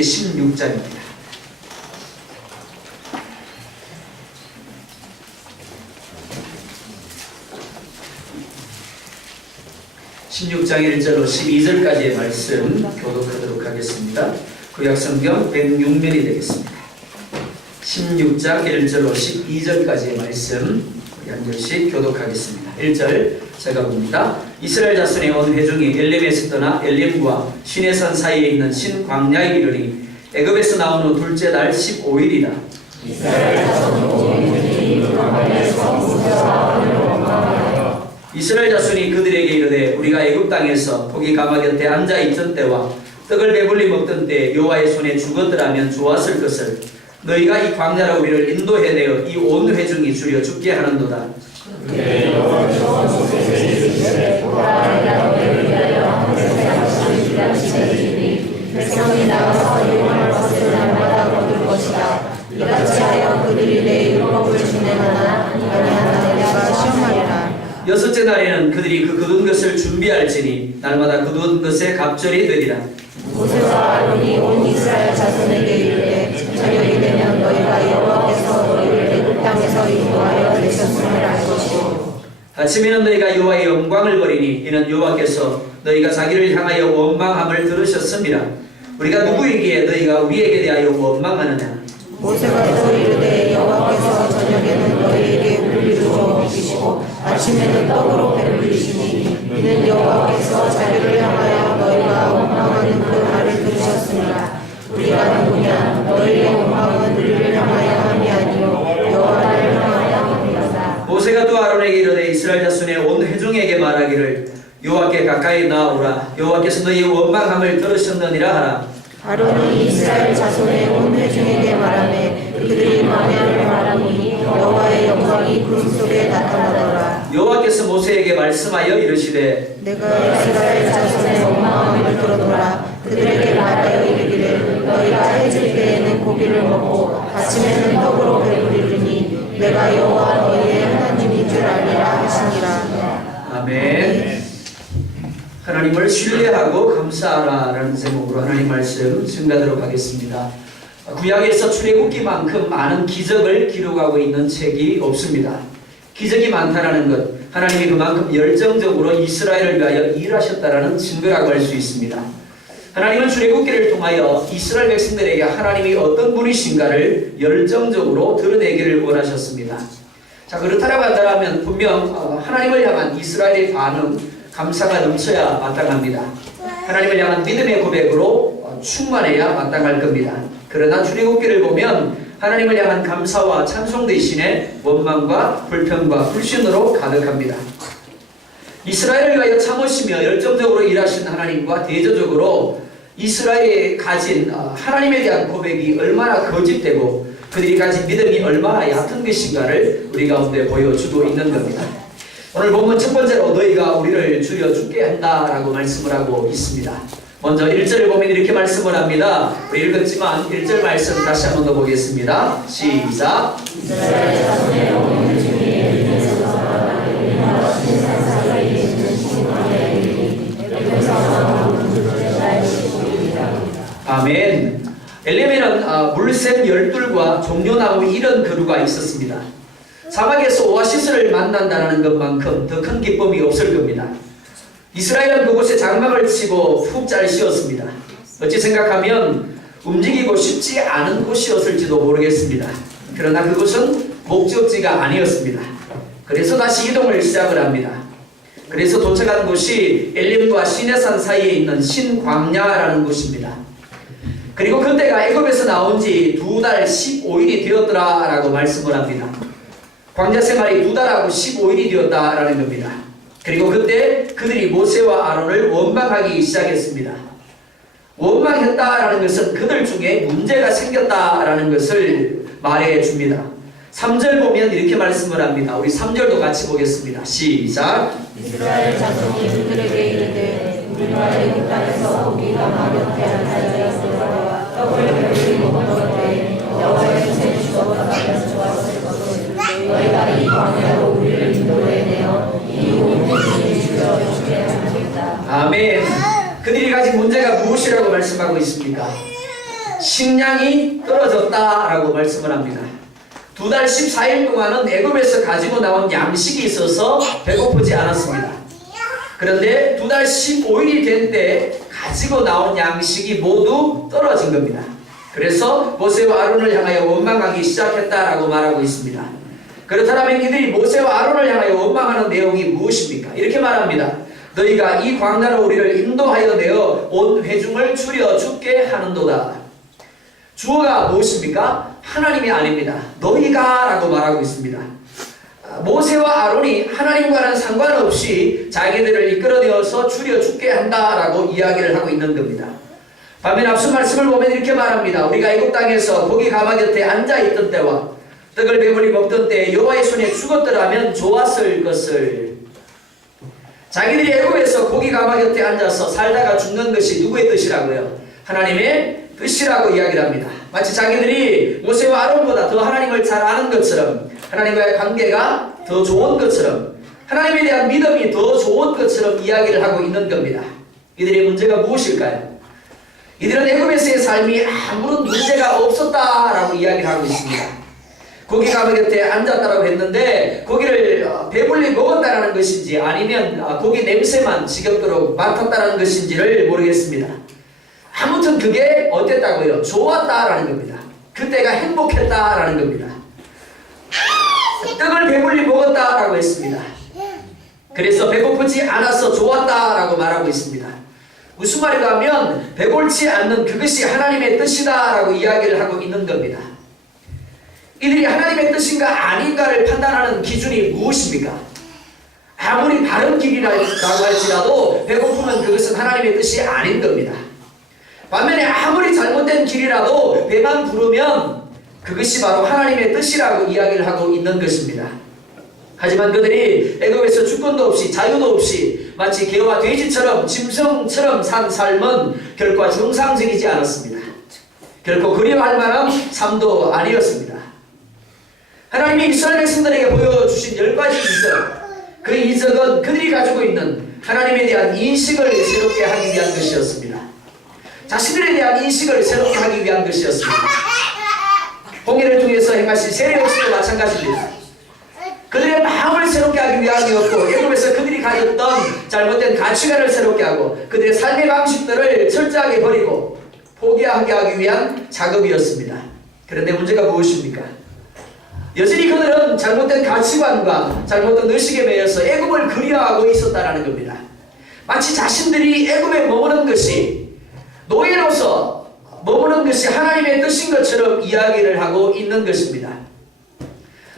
16장입니다. (16장) 1절로 12절까지의 말씀 교독하도록 하겠습니다. 구약성경 106면이 되겠습니다. 16장 1절로 12절까지의 말씀 한 절씩 교독하겠습니다. 1절 제가 봅니다. 이스라엘 자손의 온 회중이 엘림에서 떠나 엘림과 시내산 사이에 있는 신광야에 이르니 애굽에서 나온 후 둘째 달 15일이다. 이스라엘 자손이 그들에게 이르되 우리가 애굽 땅에서 포기 가마 곁에 앉아 있던 때와 떡을 배불리 먹던 때 여호와의 손에 죽었더라면 좋았을 것을 너희가 이 광야로 우리를 인도해내어 이 온 회중이 주려 죽게 하는도다. 백성이 나가서 영원을 벗을 날마다 거둘 것이다. 이같이 하여 그들이 내 율법을 준행하나 아니하나 내가 시험하리라. 여섯째 날에는 그들이 그 거둔 것을 준비할지니 날마다 거둔 것에 갑절이 되리라. 모세와 아론이 온 이스라엘 자손에게 이르되 저녁이 되면 너희가 여호와께서 너희를 애굽 땅에서 인도하여 내셨음을 알 것이요 아침에는 너희가 여호와의 영광을 버리니 이는 여호와께서 너희가 자기를 향하여 원망함을 들으셨음이라. 우리가 누구이기에 너희가 우리에게 대하여 원망하느냐. 모세가 또 이르되 여호와께서 저녁에는 너희에게 우리를 먹이시고 아침에는 떡으로 배불리시니 이는 여호와께서 자기를 향하여 너희가 원망하는 그 말을 들으셨습니다. 우리가 누구냐. 너희의 원망은 우리를 향하여 함이 아니요 여호와를 향하여 함이로다. 모세가 또 아론에게 이르되 이스라엘 자손의 온 회중에게 말하기를 여호와께 가까이 나아오라. 여호와께서 너희의 원망함을 들으셨느니라 하라. 아론이 이스라엘 자손의 온 회중에게 말하매 그들이 만면을 바라보니 여호와의 영광이 그 속에 나타나더라. 여호와께서 모세에게 말씀하여 이르시되 내가 이스라엘 자손의 원망함을 들어노라. 그들에게 말하여 이르기를 너희가 해질 때에는 고기를 먹고 아침에는 떡으로 배부리리니 내가 여호와 너희의 하나님인 줄 알리라 하시니라. 아멘. 하나님을 신뢰하고 감사하라는 제목으로 하나님 말씀 증가하도록 하겠습니다. 구약에서 출애굽기만큼 많은 기적을 기록하고 있는 책이 없습니다. 기적이 많다는 것, 하나님이 그만큼 열정적으로 이스라엘을 위하여 일하셨다라는 증거라고 할 수 있습니다. 하나님은 출애굽기를 통하여 이스라엘 백성들에게 하나님이 어떤 분이신가를 열정적으로 드러내기를 원하셨습니다. 자, 그렇다라고 한다면 분명 하나님을 향한 이스라엘의 반응, 감사가 넘쳐야 마땅합니다. 하나님을 향한 믿음의 고백으로 충만해야 마땅할 겁니다. 그러나 출애굽기를 보면 하나님을 향한 감사와 찬송 대신에 원망과 불평과 불신으로 가득합니다. 이스라엘을 위하여 참으시며 열정적으로 일하신 하나님과 대조적으로 이스라엘이 가진 하나님에 대한 고백이 얼마나 거짓되고 그들이 가진 믿음이 얼마나 얕은 것인가를 우리 가운데 보여주고 있는 겁니다. 오늘 본문 첫 번째로 너희가 우리를 주려 죽게 한다라고 말씀을 하고 있습니다. 먼저 1절을 보면 이렇게 말씀을 합니다. 우리 읽었지만 1절 말씀 다시 한번 더 보겠습니다. 시작. 아멘. 엘림에는 물샘 12과 종려나무 이런 그루가 있었습니다. 사막에서 오아시스를 만난다는 것만큼 더 큰 기쁨이 없을 겁니다. 이스라엘은 그곳에 장막을 치고 푹 잘 쉬었습니다. 어찌 생각하면 움직이고 쉽지 않은 곳이었을지도 모르겠습니다. 그러나 그곳은 목적지가 아니었습니다. 그래서 다시 이동을 시작을 합니다. 그래서 도착한 곳이 엘림과 시내산 사이에 있는 신광야라는 곳입니다. 그리고 그때가 애굽에서 나온 지 2달 15일이 되었더라라고 말씀을 합니다. 광야 생활이 2달하고 15일이 되었다라는 겁니다. 그리고 그때 그들이 모세와 아론을 원망하기 시작했습니다. 원망했다라는 것은 그들 중에 문제가 생겼다라는 것을 말해줍니다. 3절 보면 이렇게 말씀을 합니다. 우리 3절도 같이 보겠습니다. 시작. 이스라엘 자손이 그들에게 이르되 우리가 애굽 땅에서 고기가 마렵게 앉아있으므로 떡을 배불리 먹었을 때 여호와의 손에 죽어가면 좋았을 것을 너희가 이 광야로 우리를 인도해내어 이 온 회중이 주여 죽게 하겠다. 아멘. 그들이 가진 문제가 무엇이라고 말씀하고 있습니까? 식량이 떨어졌다라고 말씀을 합니다. 2달 14일 동안은 애굽에서 가지고 나온 양식이 있어서 배고프지 않았습니다. 그런데 2달 15일이 된 때 가지고 나온 양식이 모두 떨어진 겁니다. 그래서 모세와 아론을 향하여 원망하기 시작했다라고 말하고 있습니다. 그렇다면 이들이 모세와 아론을 향하여 원망하는 내용이 무엇입니까? 이렇게 말합니다. 너희가 이 광야로 우리를 인도하여 내어 온 회중을 추려 죽게 하는도다. 주어가 무엇입니까? 하나님이 아닙니다. 너희가 라고 말하고 있습니다. 모세와 아론이 하나님과는 상관없이 자기들을 이끌어내어서 추려 죽게 한다라고 이야기를 하고 있는 겁니다. 반면 앞서 말씀을 보면 이렇게 말합니다. 우리가 애굽 땅에서 고기 가마 곁에 앉아있던 때와 떡을 배불리 먹던 때 여호와의 손에 죽었더라면 좋았을 것을. 자기들이 애굽에서 고기 가마 곁에 앉아서 살다가 죽는 것이 누구의 뜻이라고요? 하나님의 뜻이라고 이야기를 합니다. 마치 자기들이 모세와 아론보다 더 하나님을 잘 아는 것처럼, 하나님과의 관계가 더 좋은 것처럼, 하나님에 대한 믿음이 더 좋은 것처럼 이야기를 하고 있는 겁니다. 이들의 문제가 무엇일까요? 이들은 애굽에서의 삶이 아무런 문제가 없었다라고 이야기를 하고 있습니다. 고기 가마 곁에 앉았다라고 했는데 고기를 배불리 먹었다라는 것인지 아니면 고기 냄새만 지겹도록 맡았다라는 것인지를 모르겠습니다. 아무튼 그게 어땠다고요? 좋았다라는 겁니다. 그때가 행복했다라는 겁니다. 떡을 배불리 먹었다라고 했습니다. 그래서 배고프지 않아서 좋았다라고 말하고 있습니다. 무슨 말인가 하면 배골치 않는 그것이 하나님의 뜻이다라고 이야기를 하고 있는 겁니다. 이들이 하나님의 뜻인가 아닌가를 판단하는 기준이 무엇입니까? 아무리 바른 길이라고 할지라도 배고프면 그것은 하나님의 뜻이 아닌 겁니다. 반면에 아무리 잘못된 길이라도 배만 부르면 그것이 바로 하나님의 뜻이라고 이야기를 하고 있는 것입니다. 하지만 그들이 애굽에서 주권도 없이 자유도 없이 마치 개와 돼지처럼 짐승처럼 산 삶은 결코 정상적이지 않았습니다. 결코 그리워할 만한 삶도 아니었습니다. 하나님이 이스라엘 백성들에게 보여주신 10가지 이적, 그 이적은 그들이 가지고 있는 하나님에 대한 인식을 새롭게 하기 위한 것이었습니다. 자신들에 대한 인식을 새롭게 하기 위한 것이었습니다. 홍해를 통해서 행하신 세례 역시도 마찬가지입니다. 그들의 마음을 새롭게 하기 위함이었고 애굽에서 그들이 가졌던 잘못된 가치관을 새롭게 하고 그들의 삶의 방식들을 철저하게 버리고 포기하게 하기 위한 작업이었습니다. 그런데 문제가 무엇입니까? 여전히 그들은 잘못된 가치관과 잘못된 의식에 매여서 애굽을 그리워하고 있었다는 겁니다. 마치 자신들이 애굽에 머무는 것이 노예로서 머무는 것이 하나님의 뜻인 것처럼 이야기를 하고 있는 것입니다.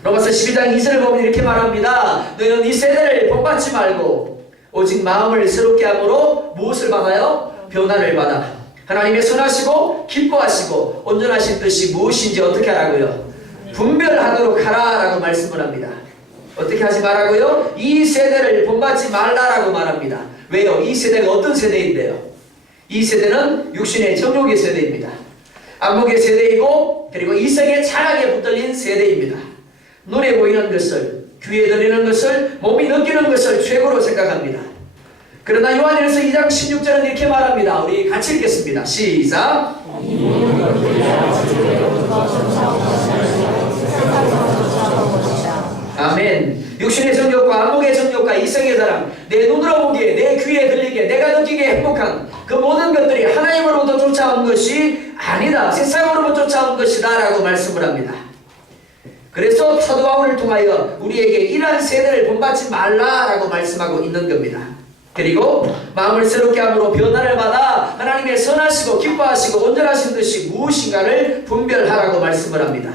로마서 12장 2절을 보면 이렇게 말합니다. 너희는 이 세대를 본받지 말고 오직 마음을 새롭게 함으로 무엇을 받아요? 변화를 받아. 하나님의 선하시고 기뻐하시고 온전하신 뜻이 무엇인지 어떻게 하라고요? 분별하도록 하라라고 말씀을 합니다. 어떻게 하지 말라고요? 이 세대를 본받지 말라라고 말합니다. 왜요? 이 세대가 어떤 세대인데요? 이 세대는 육신의 정욕의 세대입니다. 안목의 세대이고 그리고 이성의 자랑에 붙들린 세대입니다. 눈에 보이는 것을, 귀에 들리는 것을, 몸이 느끼는 것을 최고로 생각합니다. 그러나 요한일서 2장 16절은 이렇게 말합니다. 우리 같이 읽겠습니다. 시작! 아멘. 육신의 정욕과 안목의 정욕과 이성의 자랑, 내 눈으로 보기에, 내 귀에 들리기에, 내가 느끼기에 행복한 그 모든 것들이 하나님으로부터 쫓아온 것이 아니다. 세상으로부터 쫓아온 것이다 라고 말씀을 합니다. 그래서 사도 바울을 통하여 우리에게 이러한 세대를 본받지 말라라고 말씀하고 있는 겁니다. 그리고 마음을 새롭게 함으로 변화를 받아 하나님의 선하시고 기뻐하시고 온전하신 뜻이 무엇인가를 분별하라고 말씀을 합니다.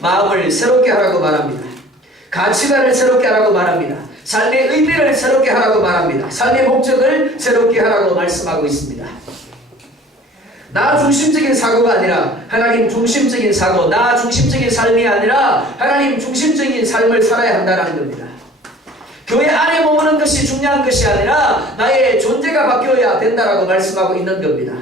마음을 새롭게 하라고 말합니다. 가치관을 새롭게 하라고 말합니다. 삶의 의미를 새롭게 하라고 말합니다. 삶의 목적을 새롭게 하라고 말씀하고 있습니다. 나 중심적인 사고가 아니라 하나님 중심적인 사고, 나 중심적인 삶이 아니라 하나님 중심적인 삶을 살아야 한다는 겁니다. 교회 안에 머무는 것이 중요한 것이 아니라 나의 존재가 바뀌어야 된다라고 말씀하고 있는 겁니다.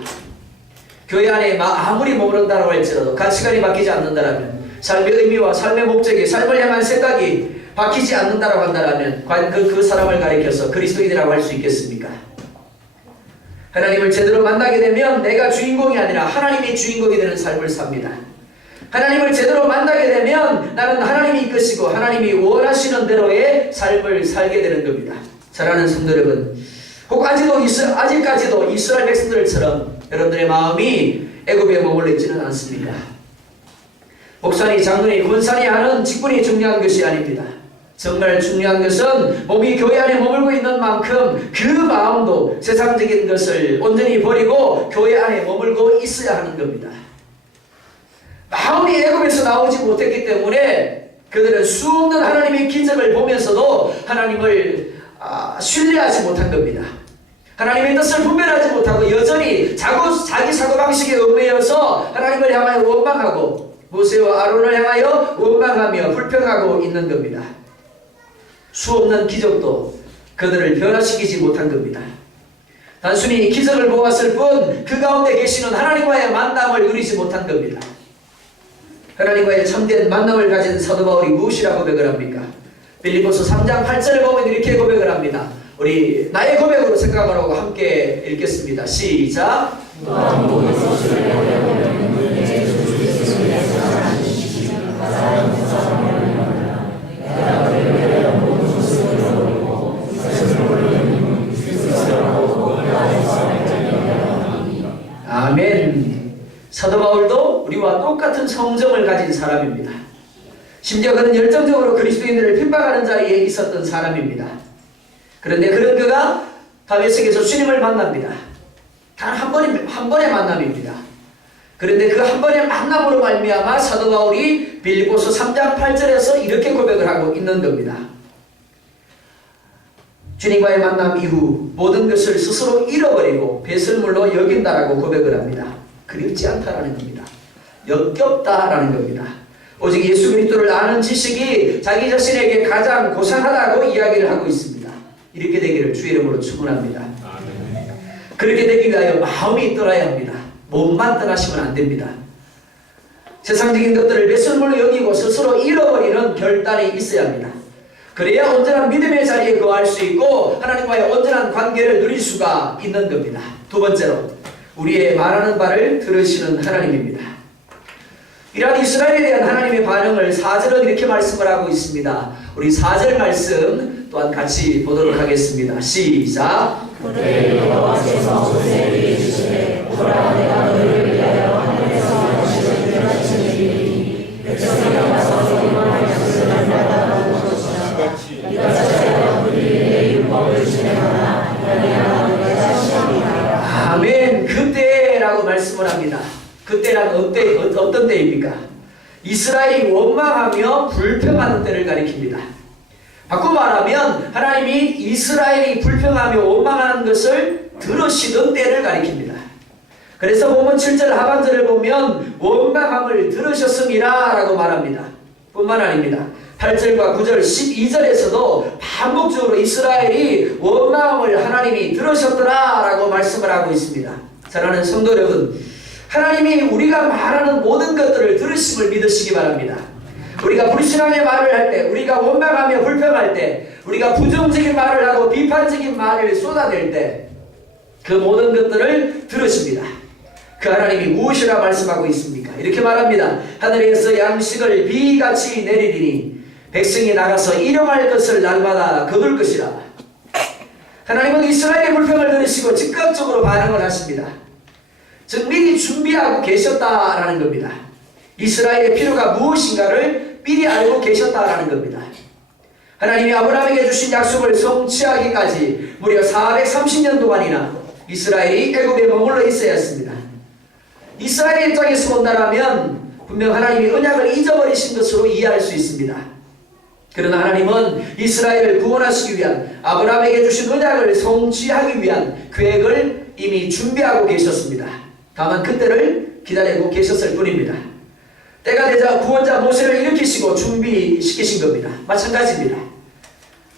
교회 안에 아무리 머무른다고 할지라도 가치관이 바뀌지 않는다면, 삶의 의미와 삶의 목적이, 삶을 향한 생각이 바뀌지 않는다고 한다면 과연 그 사람을 가리켜서 그리스도인이라고 할 수 있겠습니까? 하나님을 제대로 만나게 되면 내가 주인공이 아니라 하나님이 주인공이 되는 삶을 삽니다. 하나님을 제대로 만나게 되면 나는 하나님이 이끄시고 하나님이 원하시는 대로의 삶을 살게 되는 겁니다. 사랑하는 성도 여러분, 혹 아직까지도 이스라엘 백성들처럼 여러분들의 마음이 애굽에 머물러 있지는 않습니까? 목사니, 장로니, 권사니 하는 직분이 중요한 것이 아닙니다. 정말 중요한 것은 몸이 교회 안에 머물고 있는 만큼 그 마음도 세상적인 것을 온전히 버리고 교회 안에 머물고 있어야 하는 겁니다. 마음이 애굽에서 나오지 못했기 때문에 그들은 수없는 하나님의 기적을 보면서도 하나님을 신뢰하지 못한 겁니다. 하나님의 뜻을 분별하지 못하고 여전히 자기 사고방식에 얽매여서 하나님을 향하여 원망하고 모세와 아론을 향하여 원망하며 불평하고 있는 겁니다. 수없는 기적도 그들을 변화시키지 못한 겁니다. 단순히 기적을 보았을 뿐 그 가운데 계시는 하나님과의 만남을 누리지 못한 겁니다. 하나님과의 참된 만남을 가진 사도 바울이 무엇이라고 고백을 합니까? 빌립보서 3장 8절을 보면 이렇게 고백을 합니다. 우리 나의 고백으로 생각을 하고 함께 읽겠습니다. 시작. 아멘. 사도 바울도 우리와 똑같은 성정을 가진 사람입니다. 심지어 그는 열정적으로 그리스도인들을 핍박하는 자리에 있었던 사람입니다. 그런데 그런 그가 다메섹에서 주님을 만납니다. 단 한 번의 만남입니다. 그런데 그 한 번의 만남으로 말미암아 사도 바울이 빌립보서 3장 8절에서 이렇게 고백을 하고 있는 겁니다. 주님과의 만남 이후 모든 것을 스스로 잃어버리고 배설물로 여긴다라고 고백을 합니다. 그립지 않다라는 겁니다. 역겹다라는 겁니다. 오직 예수 그리스도를 아는 지식이 자기 자신에게 가장 고상하다고 이야기를 하고 있습니다. 이렇게 되기를 주의 이름으로 축원합니다. 그렇게 되기 위하여 마음이 떠나야 합니다. 몸만 떠나시면 안 됩니다. 세상적인 것들을 배설물로 여기고 스스로 잃어버리는 결단이 있어야 합니다. 그래야 온전한 믿음의 자리에 거할 수 있고 하나님과의 온전한 관계를 누릴 수가 있는 겁니다. 두 번째로 우리의 말하는 바를 들으시는 하나님입니다. 이러한 이스라엘에 대한 하나님의 반응을 4절은 이렇게 말씀을 하고 있습니다. 우리 4절 말씀 또한 같이 보도록 하겠습니다. 시작. 그때 여호와께서 모세에게 이르시되 보라 내가 너희를 위하여 하늘에서 하나님을 내려주시리니 백성이 나가서 영원한 약속을 날마다 볼 것이다. 이가 찾아야 그들이 내 율법을 지내거나 아니하나 내가 시험이라. 아멘. 그때라고 말씀을 합니다. 그때란 어떤 때입니까? 이스라엘이 원망하며 불평하는 때를 가리킵니다. 바꿔 말하면 하나님이 이스라엘이 불평하며 원망하는 것을 들으시던 때를 가리킵니다. 그래서 보면 7절 하반절을 보면 원망함을 들으셨음이라 라고 말합니다. 뿐만 아닙니다. 8절과 9절 12절에서도 반복적으로 이스라엘이 원망함을 하나님이 들으셨더라 라고 말씀을 하고 있습니다. 사랑하는 성도 여러분, 하나님이 우리가 말하는 모든 것들을 들으심을 믿으시기 바랍니다. 우리가 불신앙의 말을 할 때, 우리가 원망하며 불평할 때, 우리가 부정적인 말을 하고 비판적인 말을 쏟아낼 때 그 모든 것들을 들으십니다. 그 하나님이 무엇이라 말씀하고 있습니까? 이렇게 말합니다. 하늘에서 양식을 비같이 내리리니 백성이 나가서 일용할 것을 날마다 거둘 것이라. 하나님은 이스라엘의 불평을 들으시고 즉각적으로 반응을 하십니다. 즉 미리 준비하고 계셨다라는 겁니다. 이스라엘의 필요가 무엇인가를 미리 알고 계셨다라는 겁니다. 하나님이 아브라함에게 주신 약속을 성취하기까지 무려 430년 동안이나 이스라엘이 애굽에 머물러 있어야 했습니다. 이스라엘의 입장에서 본다면 분명 하나님이 언약을 잊어버리신 것으로 이해할 수 있습니다. 그러나 하나님은 이스라엘을 구원하시기 위한 아브라함에게 주신 언약을 성취하기 위한 계획을 이미 준비하고 계셨습니다. 다만 그때를 기다리고 계셨을 뿐입니다. 때가 되자 구원자 모세를 일으키시고 준비시키신 겁니다. 마찬가지입니다.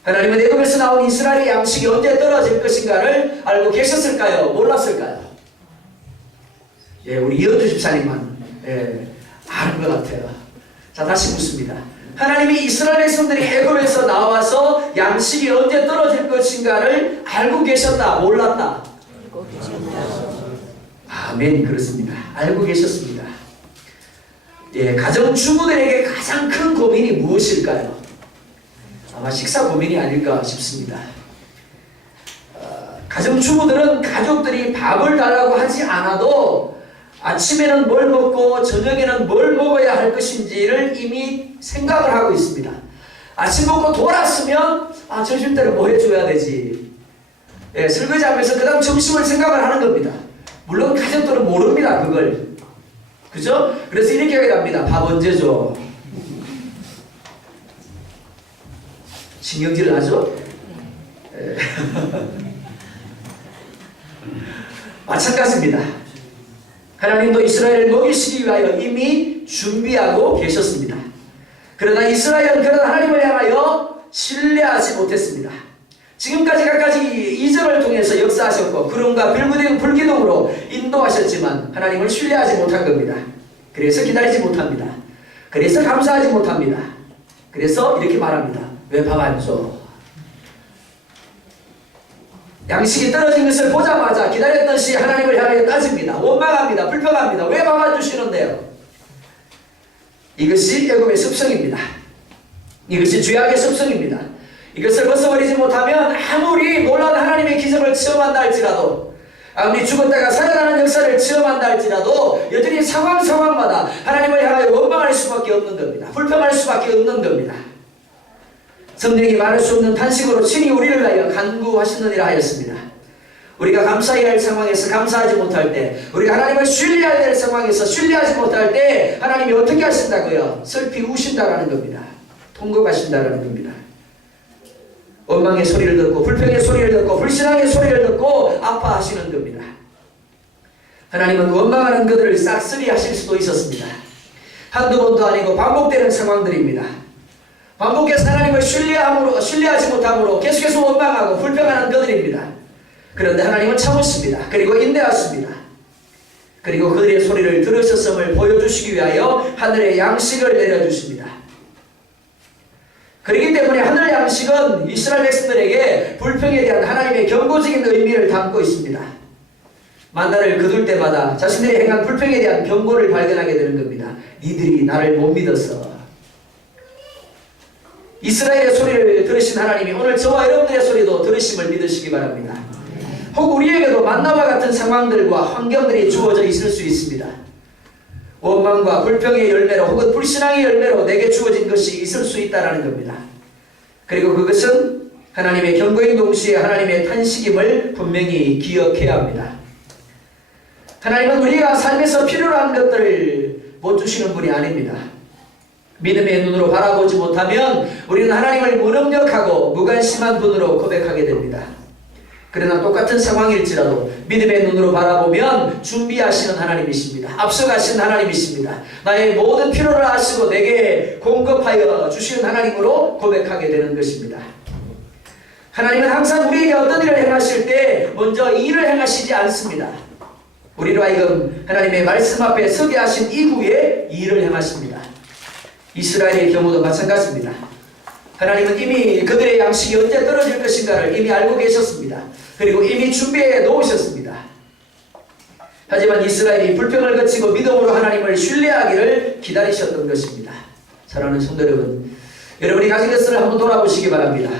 하나님은 애굽에서 나온 이스라엘의 양식이 언제 떨어질 것인가를 알고 계셨을까요? 몰랐을까요? 우리 이현주 집사님만 아는 것 같아요. 자, 다시 묻습니다. 하나님이 이스라엘 백성들이 애굽에서 나와서 양식이 언제 떨어질 것인가를 알고 계셨다, 몰랐다? 알고 계셨다. 아멘. 그렇습니다. 알고 계셨습니다. 예, 가정주부들에게 가장 큰 고민이 무엇일까요? 아마 식사 고민이 아닐까 싶습니다. 가정주부들은 가족들이 밥을 달라고 하지 않아도 아침에는 뭘 먹고 저녁에는 뭘 먹어야 할 것인지를 이미 생각을 하고 있습니다. 아침 먹고 돌았으면 점심 때는 뭐 해줘야 되지. 예, 설거지하면서 그 다음 점심을 생각을 하는 겁니다. 물론 가족들은 모릅니다. 그걸. 그죠? 그래서 이렇게 얘기합니다. 밥 언제 줘? 신경질 나죠? 예. 마찬가지입니다. 하나님도 이스라엘을 먹이시기 위하여 이미 준비하고 계셨습니다. 그러나 이스라엘은 그런 하나님을 향하여 신뢰하지 못했습니다. 지금까지 각가지 이적을 통해서 역사하셨고 구름과 불기둥으로 인도하셨지만 하나님을 신뢰하지 못한 겁니다. 그래서 기다리지 못합니다. 그래서 감사하지 못합니다. 그래서 이렇게 말합니다. 왜 밥 안 줘? 양식이 떨어진 것을 보자마자 기다렸던 시 하나님을 향하여 따집니다. 원망합니다. 불평합니다. 왜 밥 안 주시는데요? 이것이 애굽의 습성입니다. 이것이 죄악의 습성입니다. 이것을 벗어버리지 못하면 아무리 놀라운 하나님의 기적을 체험한다 할지라도, 아무리 죽었다가 살아나는 역사를 체험한다 할지라도 여전히 상황마다 하나님을 향하여 원망할 수밖에 없는 겁니다. 불평할 수밖에 없는 겁니다. 성령이 말할 수 없는 탄식으로 친히 우리를 위하여 간구하시느니라 하였습니다. 우리가 감사해야 할 상황에서 감사하지 못할 때, 우리가 하나님을 신뢰해야 될 상황에서 신뢰하지 못할 때 하나님이 어떻게 하신다고요? 슬피 우신다라는 겁니다. 통곡하신다라는 겁니다. 원망의 소리를 듣고 불평의 소리를 듣고 불신앙의 소리를 듣고 아파하시는 겁니다. 하나님은 원망하는 그들을 싹쓸이 하실 수도 있었습니다. 한두 번도 아니고 반복되는 상황들입니다. 반복해서 하나님을 신뢰하지 못함으로 계속해서 원망하고 불평하는 그들입니다. 그런데 하나님은 참으십니다. 그리고 인내하십니다. 그리고 그들의 소리를 들으셨음을 보여주시기 위하여 하늘의 양식을 내려주십니다. 그렇기 때문에 하늘 양식은 이스라엘 백성들에게 불평에 대한 하나님의 경고적인 의미를 담고 있습니다. 만나를 거둘 때마다 자신들이 행한 불평에 대한 경고를 발견하게 되는 겁니다. 니들이 나를 못 믿어서. 이스라엘의 소리를 들으신 하나님이 오늘 저와 여러분들의 소리도 들으심을 믿으시기 바랍니다. 혹 우리에게도 만나와 같은 상황들과 환경들이 주어져 있을 수 있습니다. 원망과 불평의 열매로 혹은 불신앙의 열매로 내게 주어진 것이 있을 수 있다는 겁니다. 그리고 그것은 하나님의 경고인 동시에 하나님의 탄식임을 분명히 기억해야 합니다. 하나님은 우리가 삶에서 필요로 한 것들을 못 주시는 분이 아닙니다. 믿음의 눈으로 바라보지 못하면 우리는 하나님을 무능력하고 무관심한 분으로 고백하게 됩니다. 그러나 똑같은 상황일지라도 믿음의 눈으로 바라보면 준비하시는 하나님이십니다. 앞서가신 하나님이십니다. 나의 모든 필요를 아시고 내게 공급하여 주시는 하나님으로 고백하게 되는 것입니다. 하나님은 항상 우리에게 어떤 일을 행하실 때 먼저 일을 행하시지 않습니다. 우리로 하여금 하나님의 말씀 앞에 서게 하신 이후에 일을 행하십니다. 이스라엘의 경우도 마찬가지입니다. 하나님은 이미 그들의 양식이 언제 떨어질 것인가를 이미 알고 계셨습니다. 그리고 이미 준비해 놓으셨습니다. 하지만 이스라엘이 불평을 거치고 믿음으로 하나님을 신뢰하기를 기다리셨던 것입니다. 사랑하는 성도 여러분, 여러분이 가진 것을 한번 돌아보시기 바랍니다.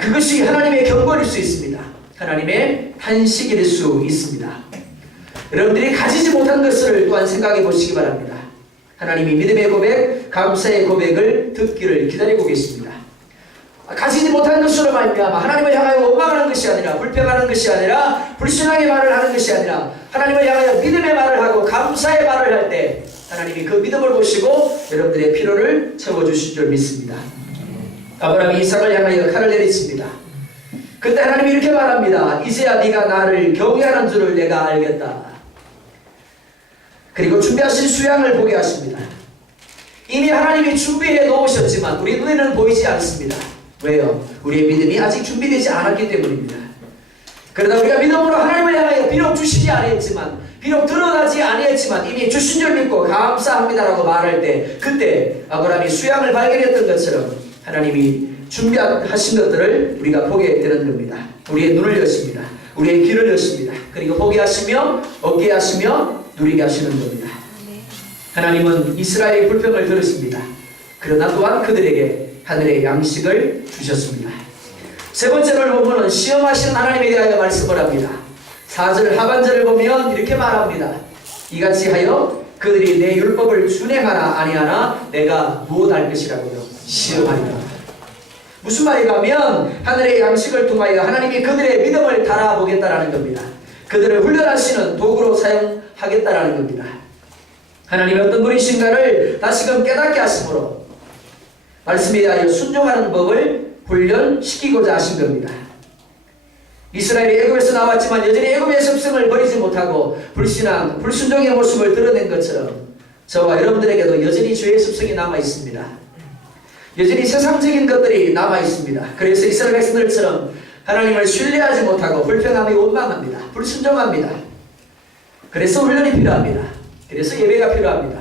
그것이 하나님의 경고일 수 있습니다. 하나님의 탄식일 수 있습니다. 여러분들이 가지지 못한 것을 또한 생각해 보시기 바랍니다. 하나님이 믿음의 고백, 감사의 고백을 듣기를 기다리고 계십니다. 가지지 못한 것으로 말미암아 하나님을 향하여 원망하는 것이 아니라, 불평하는 것이 아니라, 불신앙의 말을 하는 것이 아니라 하나님을 향하여 믿음의 말을 하고 감사의 말을 할 때 하나님이 그 믿음을 보시고 여러분들의 필요를 채워주실 줄 믿습니다. 아브라함이 이삭을 향하여 칼을 내리칩니다. 그때 하나님이 이렇게 말합니다. 이제야 네가 나를 경외하는 줄을 내가 알겠다. 그리고 준비하신 수양을 보게 하십니다. 이미 하나님이 준비해 놓으셨지만 우리 눈에는 보이지 않습니다. 왜요? 우리의 믿음이 아직 준비되지 않았기 때문입니다. 그러다 우리가 믿음으로 하나님을 향하여 비록 주시지 아니했지만, 비록 드러나지 아니했지만 이미 주신 줄 믿고 감사합니다라고 말할 때, 그때 아브라함이 수양을 발견했던 것처럼 하나님이 준비하신 것들을 우리가 보게 되는 겁니다. 우리의 눈을 여십니다. 우리의 길을 여십니다. 그리고 보게 하시며 얻게 하시며 누리게 하시는 겁니다. 하나님은 이스라엘의 불평을 들으십니다. 그러나 또한 그들에게 하늘의 양식을 주셨습니다. 세 번째를 보면 시험하시는 하나님에 대하여 말씀을 합니다. 4절 하반절을 보면 이렇게 말합니다. 이같이 하여 그들이 내 율법을 준행하나 아니하나 내가 무엇할 것이라고요? 시험하리라. 무슨 말인가 하면 하늘의 양식을 통하여 하나님이 그들의 믿음을 달아보겠다라는 겁니다. 그들을 훈련하시는 도구로 사용하겠다라는 겁니다. 하나님이 어떤 분이신가를 다시금 깨닫게 하심으로 말씀에 대하여 순종하는 법을 훈련시키고자 하신 겁니다. 이스라엘이 애굽에서 나왔지만 여전히 애굽의 습성을 버리지 못하고 불신앙, 불순종의 모습을 드러낸 것처럼 저와 여러분들에게도 여전히 죄의 습성이 남아 있습니다. 여전히 세상적인 것들이 남아 있습니다. 그래서 이스라엘 백성들처럼 하나님을 신뢰하지 못하고 불평함이 원망합니다. 불순종합니다. 그래서 훈련이 필요합니다. 그래서 예배가 필요합니다.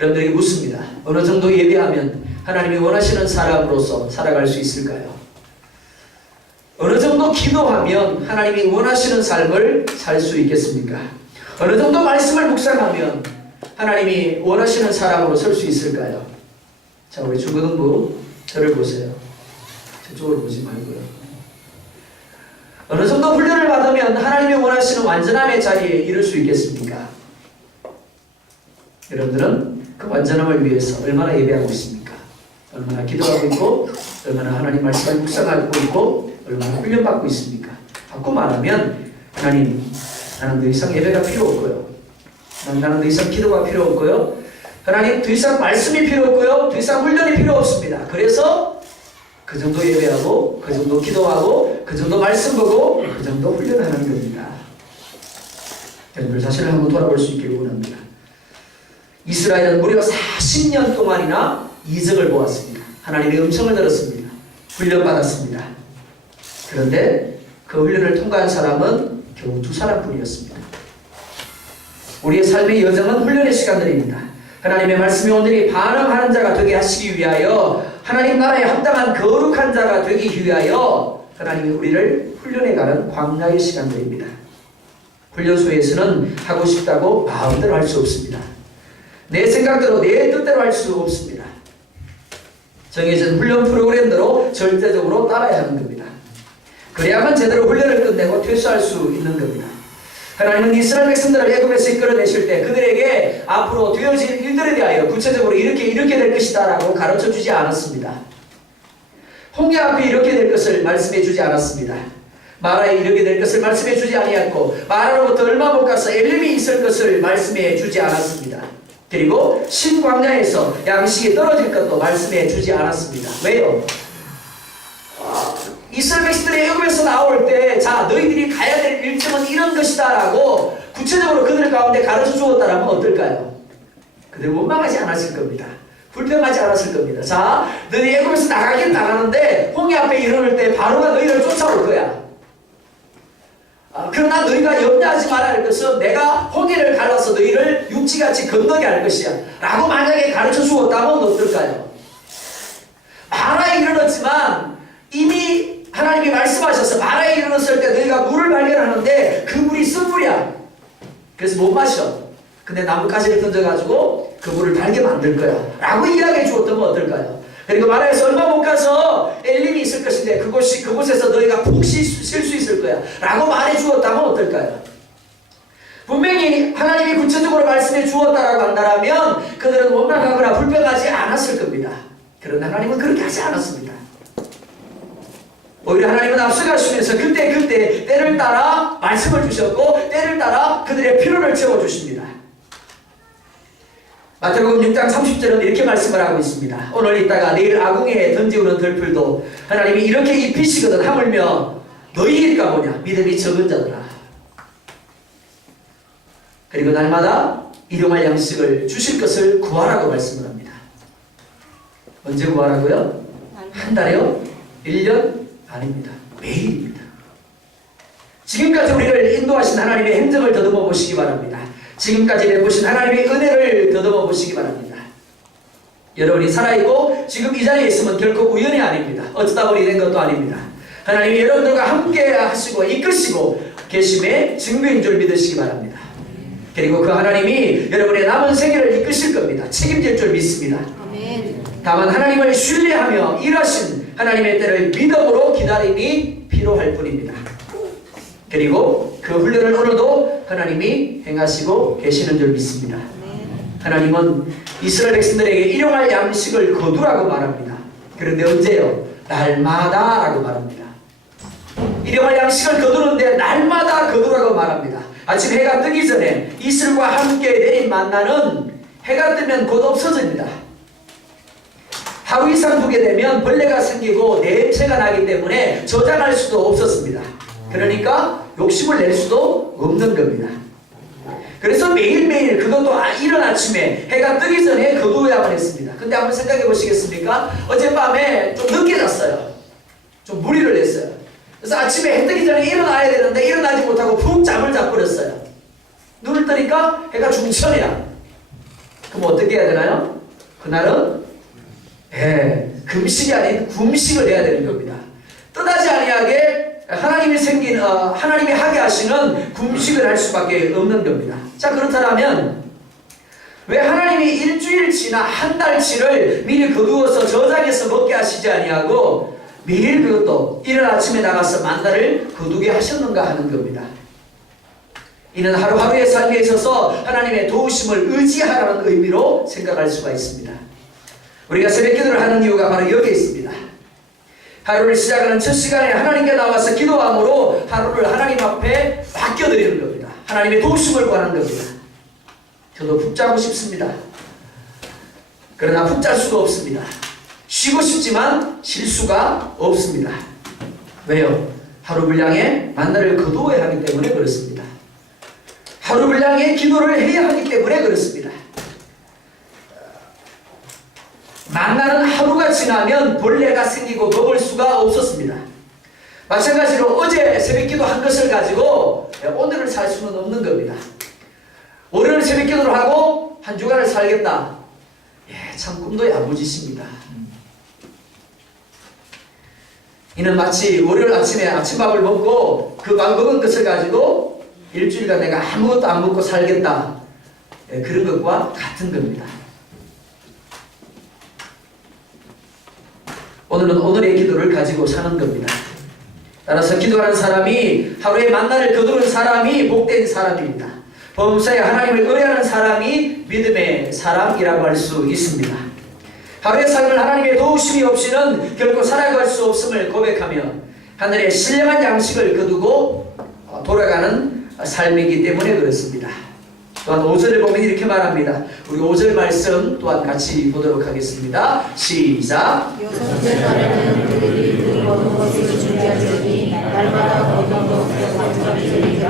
여러분들에게 묻습니다. 어느 정도 예배하면 하나님이 원하시는 사람으로서 살아갈 수 있을까요? 어느 정도 기도하면 하나님이 원하시는 삶을 살 수 있겠습니까? 어느 정도 말씀을 묵상하면 하나님이 원하시는 사람으로 설 수 있을까요? 자, 우리 중고등부 저를 보세요. 저쪽으로 보지 말고요. 어느 정도 훈련을 받으면 하나님이 원하시는 완전함의 자리에 이룰 수 있겠습니까? 여러분들은 그 완전함을 위해서 얼마나 예배하고 있습니까? 얼마나 기도하고 있고 얼마나 하나님 말씀을 묵상하고 있고 얼마나 훈련받고 있습니까? 바꿔 말하면 하나님, 나는 더 이상 예배가 필요 없고요. 나는 더 이상 기도가 필요 없고요. 하나님, 더 이상 말씀이 필요 없고요. 더 이상 훈련이 필요 없습니다. 그래서 그 정도 예배하고 그 정도 기도하고 그 정도 말씀 보고 그 정도 훈련하는 겁니다. 여러분들 자신을 한번 돌아볼 수 있기를 원합니다. 이스라엘은 무려 40년 동안이나 이적을 보았습니다. 하나님의 음성을 들었습니다. 훈련받았습니다. 그런데 그 훈련을 통과한 사람은 겨우 2사람뿐이었습니다. 우리의 삶의 여정은 훈련의 시간들입니다. 하나님의 말씀에 온전히 반응하는 자가 되게 하시기 위하여 하나님 나라에 합당한 거룩한 자가 되기 위하여 하나님이 우리를 훈련해가는 광야의 시간들입니다. 훈련소에서는 하고 싶다고 마음대로 할 수 없습니다. 내 생각대로 내 뜻대로 할 수 없습니다. 정해진 훈련 프로그램대로 절대적으로 따라야 하는 겁니다. 그래야만 제대로 훈련을 끝내고 퇴소할 수 있는 겁니다. 하나님은 이스라엘 백성들을 애굽에서 이끌어내실 때 그들에게 앞으로 되어질 일들에 대하여 구체적으로 이렇게 될 것이다 라고 가르쳐 주지 않았습니다. 홍해 앞에 이렇게 될 것을 말씀해 주지 않았습니다. 마라에 이렇게 될 것을 말씀해 주지 아니했고 마라로부터 얼마 못 가서 엘림이 있을 것을 말씀해 주지 않았습니다. 그리고 신광야에서 양식이 떨어질 것도 말씀해 주지 않았습니다. 왜요? 이스라엘 백성들이 애굽에서 나올 때 자, 너희들이 가야 될 일정은 이런 것이다 라고 구체적으로 그들 가운데 가르쳐 주었다라면 어떨까요? 그들 원망하지 않았을 겁니다. 불평하지 않았을 겁니다. 자, 너희 애굽에서 나가긴 나가는데 홍해 앞에 이르를 때 바로가 너희를 쫓아올 거야. 그러나 너희가 염려하지 말아야 할 것은 내가 홍해를 갈라서 너희를 육지같이 건너게 할 것이야 라고 만약에 가르쳐 주었다면 어떨까요? 마라에 이르렀지만 이미 하나님이 말씀하셔서 마라에 이르렀을 때 너희가 물을 발견하는데 그 물이 쓴물이야. 그래서 못 마셔. 근데 나뭇가지를 던져가지고 그 물을 달게 만들 거야 라고 이야기해 주었다면 어떨까요? 그리고 마라에서 얼마 못 가서 엘림이 있을 것인데 그곳에서 너희가 푹 쉴 수 있을 거야 라고 말해 주었다면 어떨까요? 분명히 하나님이 구체적으로 말씀해 주었다라고 한다면 그들은 원망하거나 불평하지 않았을 겁니다. 그러나 하나님은 그렇게 하지 않았습니다. 오히려 하나님은 앞서가시면서 그때 때를 따라 말씀을 주셨고 때를 따라 그들의 필요를 채워주십니다. 마태복음 6장 30절은 이렇게 말씀을 하고 있습니다. 오늘 있다가 내일 아궁이에 던지우는 들풀도 하나님이 이렇게 입히시거든 하물며 너희일까 보냐 믿음이 적은 자들아. 그리고 날마다 일용할 양식을 주실 것을 구하라고 말씀을 합니다. 언제 구하라고요? 한 달에요? 1년? 아닙니다. 매일입니다. 지금까지 우리를 인도하신 하나님의 행적을 더듬어 보시기 바랍니다. 지금까지 베푸신 하나님의 은혜를 더듬어 보시기 바랍니다. 여러분이 살아있고 지금 이 자리에 있으면 결코 우연이 아닙니다. 어쩌다 보니 된 것도 아닙니다. 하나님이 여러분들과 함께 하시고 이끄시고 계심의 증거인 줄 믿으시기 바랍니다. 그리고 그 하나님이 여러분의 남은 생애를 이끄실 겁니다. 책임질 줄 믿습니다. 다만 하나님을 신뢰하며 일하신 하나님의 때를 믿음으로 기다림이 필요할 뿐입니다. 그리고 그 훈련을 오늘도 하나님이 행하시고 계시는 줄 믿습니다. 하나님은 이스라엘 백성들에게 일용할 양식을 거두라고 말합니다. 그런데 언제요? 날마다 라고 말합니다. 일용할 양식을 거두는데 날마다 거두라고 말합니다. 아침 해가 뜨기 전에 이슬과 함께 내린 만나는 해가 뜨면 곧 없어집니다. 하루 이상 두게 되면 벌레가 생기고 냄새가 나기 때문에 저장할 수도 없었습니다. 그러니까 욕심을 낼 수도 없는 겁니다. 그래서 매일매일 그것도 이른 아침에 해가 뜨기 전에 거두어야만 했습니다. 근데 한번 생각해 보시겠습니까? 어젯밤에 좀 늦게 잤어요. 좀 무리를 했어요. 그래서 아침에 해 뜨기 전에 일어나야 되는데 일어나지 못하고 푹 잠을 자버렸어요. 눈을 뜨니까 해가 중천이야. 그럼 어떻게 해야 되나요? 그날은 금식이 아닌 금식을 해야 되는 겁니다. 뜻하지 아니하게 하나님이 하게 하시는 금식을 할 수밖에 없는 겁니다. 자, 그렇다면 왜 하나님이 일주일치나 한 달치를 미리 거두어서 저장해서 먹게 하시지 아니하고 매일 그것도 이른 아침에 나가서 만나를 거두게 하셨는가 하는 겁니다. 이는 하루하루의 삶에 있어서 하나님의 도우심을 의지하라는 의미로 생각할 수가 있습니다. 우리가 새벽기도를 하는 이유가 바로 여기에 있습니다. 하루를 시작하는 첫 시간에 하나님께 나와서 기도함으로 하루를 하나님 앞에 맡겨드리는 겁니다. 하나님의 도우심을 구하는 겁니다. 저도 푹 자고 싶습니다. 그러나 푹 잘 수가 없습니다. 쉬고 싶지만 쉴 수가 없습니다. 왜요? 하루 분량의 만나를 거두어야 하기 때문에 그렇습니다. 하루 분량의 기도를 해야 하기 때문에 그렇습니다. 만나는 하루가 지나면 벌레가 생기고 먹을 수가 없었습니다. 마찬가지로 어제 새벽기도 한 것을 가지고 오늘을 살 수는 없는 겁니다. 오늘 새벽기도를 하고 한 주간을 살겠다. 참 꿈도 야무지십니다. 이는 마치 월요일 아침에 아침밥을 먹고 그 밥 먹은 것을 가지고 일주일간 내가 아무것도 안 먹고 살겠다. 그런 것과 같은 겁니다. 오늘은 오늘의 기도를 가지고 사는 겁니다. 따라서 기도하는 사람이 하루의 만나를 거두는 사람이 복된 사람입니다. 범사에 하나님을 의뢰하는 사람이 믿음의 사람이라고 할 수 있습니다. 하루의 삶을 하나님의 도우심이 없이는 결코 살아갈 수 없음을 고백하며 하늘의 신령한 양식을 거두고 돌아가는 삶이기 때문에 그렇습니다. 또한 5절을 보면 이렇게 말합니다. 우리 5절 말씀 또한 같이 보도록 하겠습니다. 시작. 여섯째 날에는 그들이 그 거둔 것을 준비하시니 날마다 거둔 것을 완전히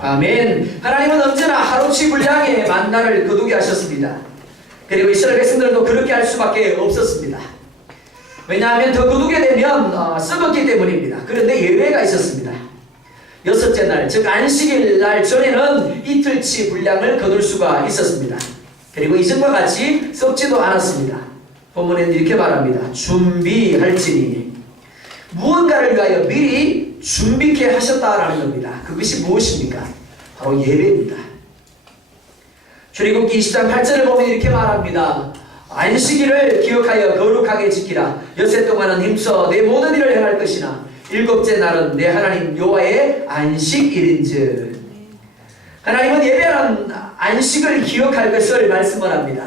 아멘. 하나님은 언제나 하루치 분량의 만나를 거두게 하셨습니다. 그리고 이스라엘 백성들도 그렇게 할 수밖에 없었습니다. 왜냐하면 더 거두게 되면 썩었기 때문입니다. 그런데 예외가 있었습니다. 여섯째 날, 즉 안식일 날 전에는 이틀치 분량을 거둘 수가 있었습니다. 그리고 이전과 같이 썩지도 않았습니다. 본문에는 이렇게 말합니다. 준비할지니 무언가를 위하여 미리 준비케 하셨다라는 겁니다. 그것이 무엇입니까? 바로 예배입니다. 출애굽기 20장 8절을 보면 이렇게 말합니다. 안식일을 기억하여 거룩하게 지키라. 엿새 동안은 힘써 내 모든 일을 행할 것이나 일곱째 날은 내 하나님 여호와의 안식일인즉. 하나님은 예배하는 안식을 기억할 것을 말씀을 합니다.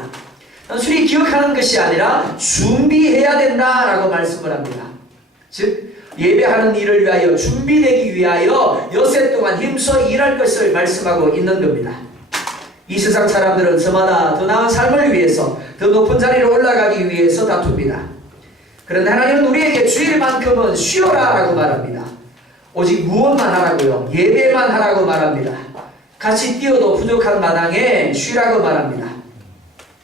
단순히 기억하는 것이 아니라 준비해야 된다라고 말씀을 합니다. 즉 예배하는 일을 위하여 준비되기 위하여 엿새 동안 힘써 일할 것을 말씀하고 있는 겁니다. 이 세상 사람들은 저마다 더 나은 삶을 위해서 더 높은 자리로 올라가기 위해서 다툽니다. 그런데 하나님은 우리에게 주일만큼은 쉬어라 라고 말합니다. 오직 무엇만 하라고요? 예배만 하라고 말합니다. 같이 뛰어도 부족한 마당에 쉬라고 말합니다.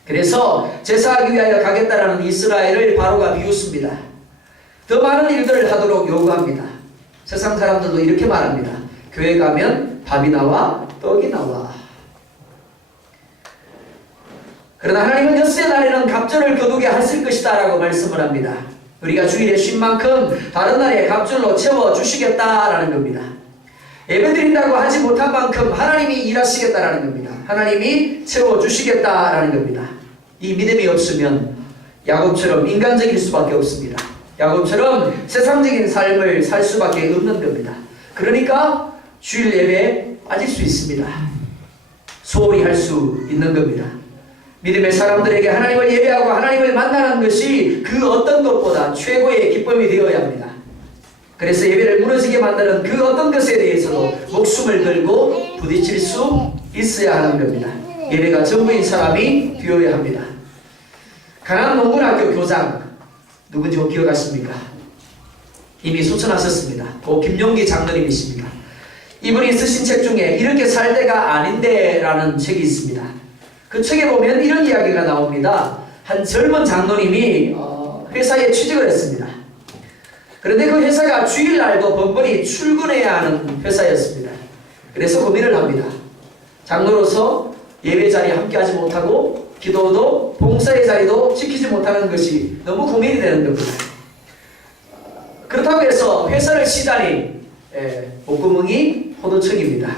그래서 제사하기 위하여 가겠다라는 이스라엘을 바로가 비웃습니다. 더 많은 일들을 하도록 요구합니다. 세상 사람들도 이렇게 말합니다. 교회 가면 밥이 나와 떡이 나와. 그러나 하나님은 엿새 날에는 갑절을 거두게 하실 것이다 라고 말씀을 합니다. 우리가 주일에 쉰 만큼 다른 날에 갑줄로 채워주시겠다라는 겁니다. 예배드린다고 하지 못한 만큼 하나님이 일하시겠다라는 겁니다. 하나님이 채워주시겠다라는 겁니다. 이 믿음이 없으면 야곱처럼 인간적일 수밖에 없습니다. 야곱처럼 세상적인 삶을 살 수밖에 없는 겁니다. 그러니까 주일 예배에 빠질 수 있습니다. 소홀히 할 수 있는 겁니다. 믿음의 사람들에게 하나님을 예배하고 하나님을 만나는 것이 그 어떤 것보다 최고의 기쁨이 되어야 합니다. 그래서 예배를 무너지게 만드는 그 어떤 것에 대해서도 목숨을 걸고 부딪힐 수 있어야 하는 겁니다. 예배가 전부인 사람이 되어야 합니다. 가난 농군학교 교장 누군지 기억하십니까? 이미 소천하셨습니다. 고 김용기 장로님이십니다. 이분이 쓰신 책 중에 이렇게 살 때가 아닌데 라는 책이 있습니다. 그 책에 보면 이런 이야기가 나옵니다. 한 젊은 장로님이 회사에 취직을 했습니다. 그런데 그 회사가 주일날도 번번이 출근해야 하는 회사였습니다. 그래서 고민을 합니다. 장로로서 예배 자리에 함께하지 못하고 기도도 봉사의 자리도 지키지 못하는 것이 너무 고민이 되는 겁니다. 그렇다고 해서 회사를 쉬다니 목구멍이 호도청입니다.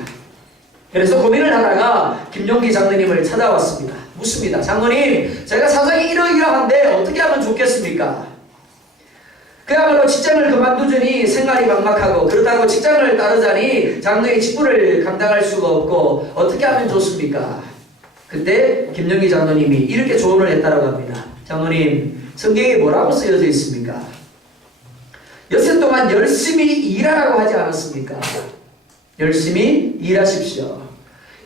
그래서 고민을 하다가 김용기 장로님을 찾아왔습니다. 묻습니다. 장로님, 제가 사정이 이러이러한데 어떻게 하면 좋겠습니까? 그야말로 직장을 그만두자니 생활이 막막하고 그렇다고 직장을 따르자니 장로의 직분을 감당할 수가 없고 어떻게 하면 좋습니까? 그때 김용기 장로님이 이렇게 조언을 했다고 합니다. 장로님, 성경에 뭐라고 쓰여져 있습니까? 엿새 동안 열심히 일하라고 하지 않았습니까? 열심히 일하십시오.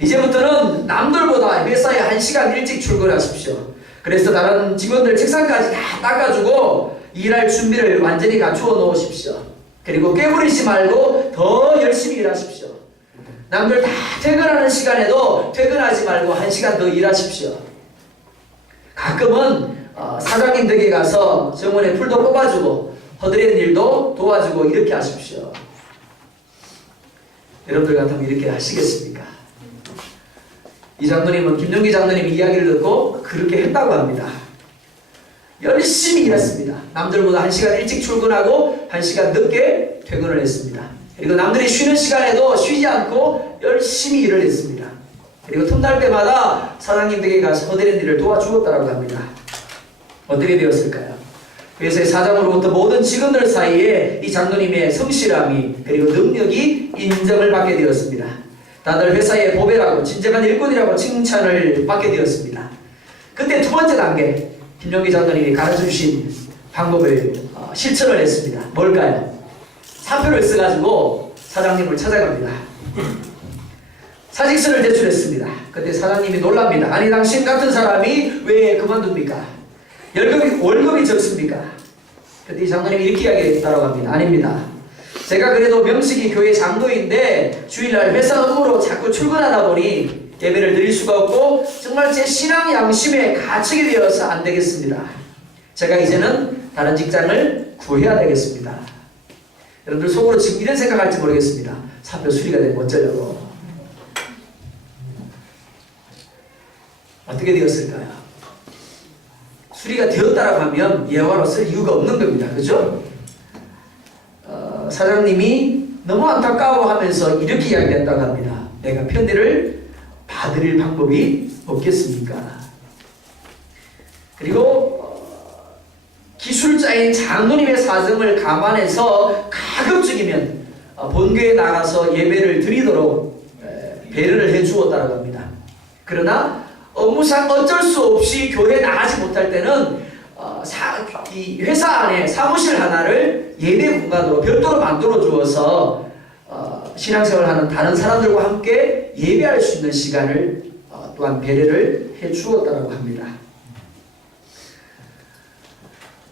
이제부터는 남들보다 회사에 1시간 일찍 출근하십시오. 그래서 다른 직원들 책상까지 다 닦아주고 일할 준비를 완전히 갖추어 놓으십시오. 그리고 깨부리지 말고 더 열심히 일하십시오. 남들 다 퇴근하는 시간에도 퇴근하지 말고 1시간 더 일하십시오. 가끔은 사장님 댁에 가서 정원에 풀도 뽑아주고 허드렛 일도 도와주고 이렇게 하십시오. 여러분들 같으면 이렇게 하시겠습니까? 이 장로님은 김용기 장로님 이야기를 듣고 그렇게 했다고 합니다. 열심히 일했습니다. 남들보다 1시간 일찍 출근하고 1시간 늦게 퇴근을 했습니다. 그리고 남들이 쉬는 시간에도 쉬지 않고 열심히 일을 했습니다. 그리고 틈날 때마다 사장님 댁에 가서 허드렛 일을 도와주었다고 합니다. 어떻게 되었을까요? 회사의 사장으로부터 모든 직원들 사이에 이 장로님의 성실함이 그리고 능력이 인정을 받게 되었습니다. 다들 회사의 보배라고 진정한 일꾼이라고 칭찬을 받게 되었습니다. 그때 두 번째 단계 김용기 장로님이 가르쳐주신 방법을 실천을 했습니다. 뭘까요? 사표를 써가지고 사장님을 찾아갑니다. 사직서를 제출했습니다. 그때 사장님이 놀랍니다. 아니 당신 같은 사람이 왜 그만둡니까? 월급이 적습니까? 그때 이 장로님이 이렇게 이야기했다고 합니다. 아닙니다. 제가 그래도 명식이 교회 장로인데 주일날 회사 업무로 자꾸 출근하다 보니 예배를 드릴 수가 없고 정말 제 신앙 양심에 가책이 되어서 안 되겠습니다. 제가 이제는 다른 직장을 구해야 되겠습니다. 여러분들 속으로 지금 이런 생각할지 모르겠습니다. 사표 수리가 되면 어쩌려고. 어떻게 되었을까요? 수리가 되었다라고 하면 예화로 쓸 이유가 없는 겁니다. 그죠? 사장님이 너무 안타까워하면서 이렇게 이야기했다고 합니다. 내가 편애를 받을 방법이 없겠습니까? 그리고 기술자인 장로님의 사정을 감안해서 가급적이면 본교에 나가서 예배를 드리도록 배려를 해주었다고 합니다. 그러나 업무상 어쩔 수 없이 교회에 나가지 못할 때는 이 회사 안에 사무실 하나를 예배 공간으로 별도로 만들어 주어서 신앙생활하는 다른 사람들과 함께 예배할 수 있는 시간을 또한 배려를 해 주었다고 합니다.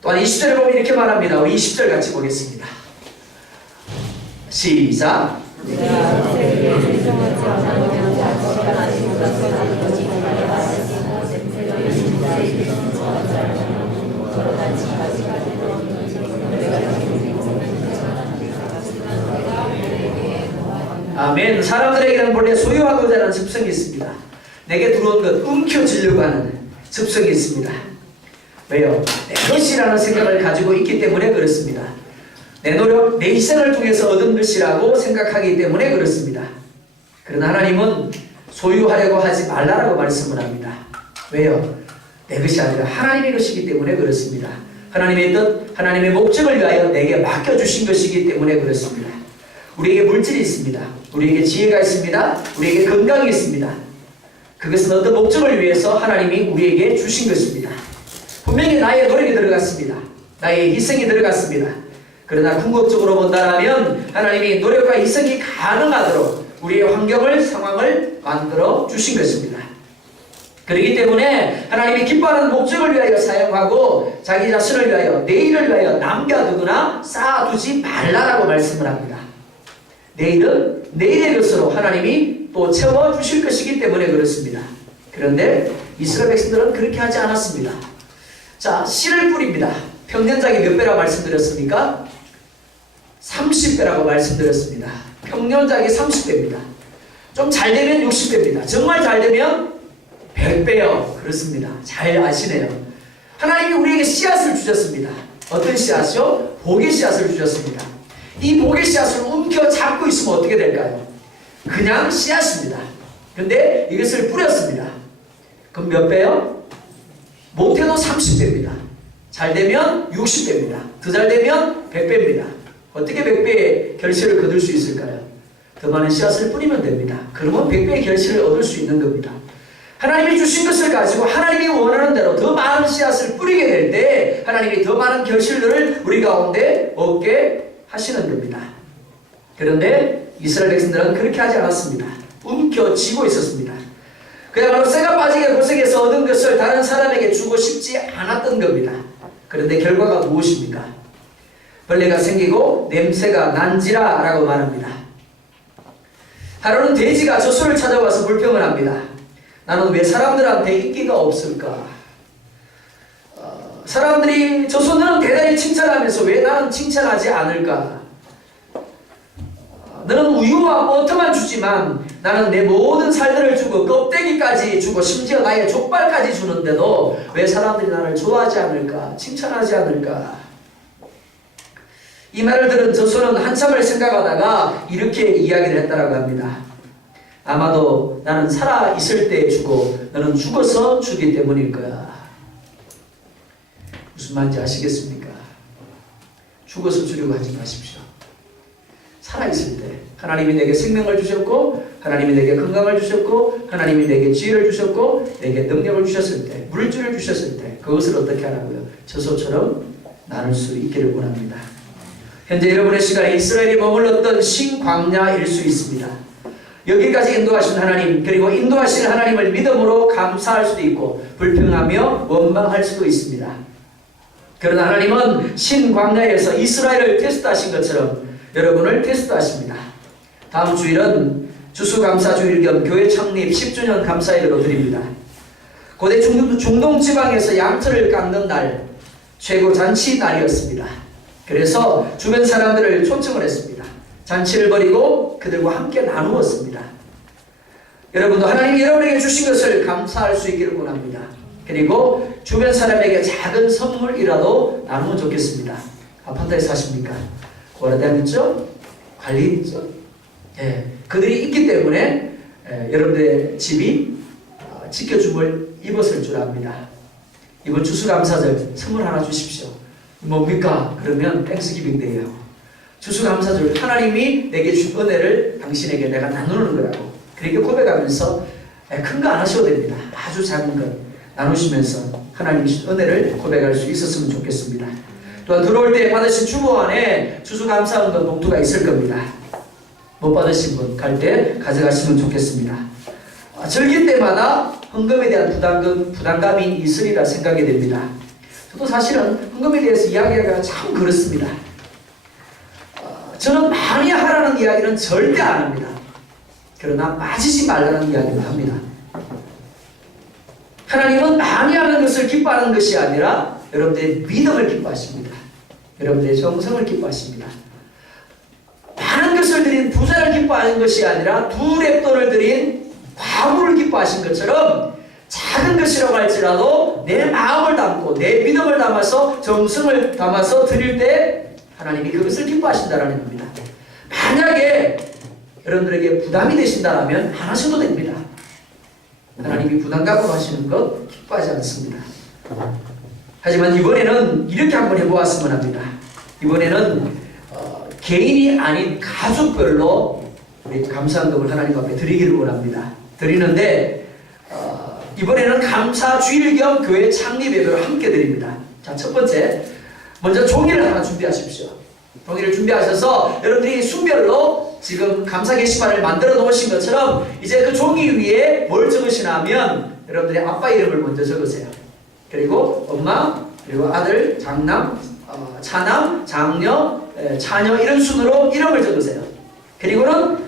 또한 20절에 보면 이렇게 말합니다. 우리 20절 같이 보겠습니다. 시작. 아멘. 사람들에게는 본래 소유하고자 하는 습성이 있습니다. 내게 들어온 것 움켜쥐려고 하는 습성이 있습니다. 왜요? 내 것이라는 생각을 가지고 있기 때문에 그렇습니다. 내 노력, 내 희생을 통해서 얻은 것이라고 생각하기 때문에 그렇습니다. 그러나 하나님은 소유하려고 하지 말라라고 말씀을 합니다. 왜요? 내 것이 아니라 하나님의 것이기 때문에 그렇습니다. 하나님의 뜻, 하나님의 목적을 위하여 내게 맡겨주신 것이기 때문에 그렇습니다. 우리에게 물질이 있습니다. 우리에게 지혜가 있습니다. 우리에게 건강이 있습니다. 그것은 어떤 목적을 위해서 하나님이 우리에게 주신 것입니다. 분명히 나의 노력이 들어갔습니다. 나의 희생이 들어갔습니다. 그러나 궁극적으로 본다면 하나님이 노력과 희생이 가능하도록 우리의 환경을, 상황을 만들어 주신 것입니다. 그렇기 때문에 하나님이 기뻐하는 목적을 위하여 사용하고 자기 자신을 위하여, 내일을 위하여 남겨두거나 쌓아두지 말라라고 말씀을 합니다. 내일은 내일의 것으로 하나님이 또 채워주실 것이기 때문에 그렇습니다. 그런데 이스라엘 백성들은 그렇게 하지 않았습니다. 자, 씨를 뿌립니다. 평년작이 몇 배라고 말씀드렸습니까? 30배라고 말씀드렸습니다. 평년작이 30배입니다. 좀 잘되면 60배입니다. 정말 잘되면 100배요. 그렇습니다. 잘 아시네요. 하나님이 우리에게 씨앗을 주셨습니다. 어떤 씨앗이요? 복의 씨앗을 주셨습니다. 이 복의 씨앗을 움켜 잡고 있으면 어떻게 될까요? 그냥 씨앗입니다. 근데 이것을 뿌렸습니다. 그럼 몇 배요? 못해도 30배입니다. 잘 되면 60배입니다. 더 잘 되면 100배입니다. 어떻게 100배의 결실을 거둘 수 있을까요? 더 많은 씨앗을 뿌리면 됩니다. 그러면 100배의 결실을 얻을 수 있는 겁니다. 하나님이 주신 것을 가지고 하나님이 원하는 대로 더 많은 씨앗을 뿌리게 될 때 하나님이 더 많은 결실들을 우리 가운데 얻게 하시는 겁니다. 그런데 이스라엘 백성들은 그렇게 하지 않았습니다. 움켜쥐고 있었습니다. 그야말로 쇠가 빠지게 고생해서 얻은 것을 다른 사람에게 주고 싶지 않았던 겁니다. 그런데 결과가 무엇입니까? 벌레가 생기고 냄새가 난지라 라고 말합니다. 하루는 돼지가 저수를 찾아와서 불평을 합니다. 나는 왜 사람들한테 인기가 없을까? 사람들이 저수는 대단히 칭찬하면서 왜 나는 칭찬하지 않을까? 너는 우유와 버터만 주지만 나는 내 모든 살들을 주고 껍데기까지 주고 심지어 나의 족발까지 주는데도 왜 사람들이 나를 좋아하지 않을까? 칭찬하지 않을까? 이 말을 들은 저수는 한참을 생각하다가 이렇게 이야기를 했다라고 합니다. 아마도 나는 살아있을 때 주고 너는 죽어서 주기 때문일 거야. 무슨 말인지 아시겠습니까? 죽어서 주려고 하지 마십시오. 살아있을 때 하나님이 내게 생명을 주셨고 하나님이 내게 건강을 주셨고 하나님이 내게 지혜를 주셨고 내게 능력을 주셨을 때 물질을 주셨을 때 그것을 어떻게 하라고요? 저소처럼 나눌 수 있기를 원합니다. 현재 여러분의 시간에 이스라엘이 머물렀던 신광야일 수 있습니다. 여기까지 인도하신 하나님 그리고 인도하시는 하나님을 믿음으로 감사할 수도 있고 불평하며 원망할 수도 있습니다. 그러나 하나님은 신광야에서 이스라엘을 테스트하신 것처럼 여러분을 테스트하십니다. 다음 주일은 주수감사주일 겸 교회 창립 10주년 감사일로 드립니다. 고대 중동 지방에서 양털을 깎는 날 최고 잔치 날이었습니다. 그래서 주변 사람들을 초청을 했습니다. 잔치를 벌이고 그들과 함께 나누었습니다. 여러분도 하나님이 여러분에게 주신 것을 감사할 수 있기를 원합니다. 그리고 주변 사람에게 작은 선물이라도 나누면 좋겠습니다. 아파트에 사십니까? 오래된 있죠? 관리인 있죠? 예, 그들이 있기 때문에 여러분들의 집이 지켜줌을 입었을 줄 압니다. 이번 추수감사절 선물 하나 주십시오. 뭡니까? 그러면 땡스기빙 데이하고 추수감사절 하나님이 내게 준 은혜를 당신에게 내가 나누는 거라고 그렇게 고백하면서 큰 거 안 하셔도 됩니다. 아주 작은 것 나누시면서 하나님이 준 은혜를 고백할 수 있었으면 좋겠습니다. 또한 들어올 때 받으신 주보 안에 추수감사헌금 봉투가 있을 겁니다. 못 받으신 분 갈 때 가져가시면 좋겠습니다. 절기 때마다 헌금에 대한 부담감이 있으리라 생각이 됩니다. 저도 사실은 헌금에 대해서 이야기하기가 참 그렇습니다. 저는 많이 하라는 이야기는 절대 안 합니다. 그러나 빠지지 말라는 이야기를 합니다. 하나님은 많이 하는 것을 기뻐하는 것이 아니라 여러분들의 믿음을 기뻐하십니다. 여러분들의 정성을 기뻐하십니다. 많은 것을 드린 부자를 기뻐하는 것이 아니라 두 랩돈을 드린 과부를 기뻐하신 것처럼 작은 것이라고 할지라도 내 마음을 담고 내 믿음을 담아서 정성을 담아서 드릴 때 하나님이 그것을 기뻐하신다라는 겁니다. 만약에 여러분들에게 부담이 되신다면 안 하셔도 됩니다. 하나님이 부담 갖고 하시는 것 기뻐하지 않습니다. 하지만 이번에는 이렇게 한번 해보았으면 합니다. 이번에는 개인이 아닌 가족별로 우리 감사헌금을 하나님 앞에 드리기를 원합니다. 드리는데 이번에는 감사 주일 겸 교회 창립 예배로 함께 드립니다. 자, 첫 번째, 먼저 종이를 하나 준비하십시오. 종이를 준비하셔서 여러분들이 순별로 지금 감사 게시판을 만들어 놓으신 것처럼 이제 그 종이 위에 뭘 적으시냐면 여러분들이 아빠 이름을 먼저 적으세요. 그리고 엄마, 그리고 아들, 장남, 차남, 장녀, 자녀 이런 순으로 이름을 적으세요. 그리고는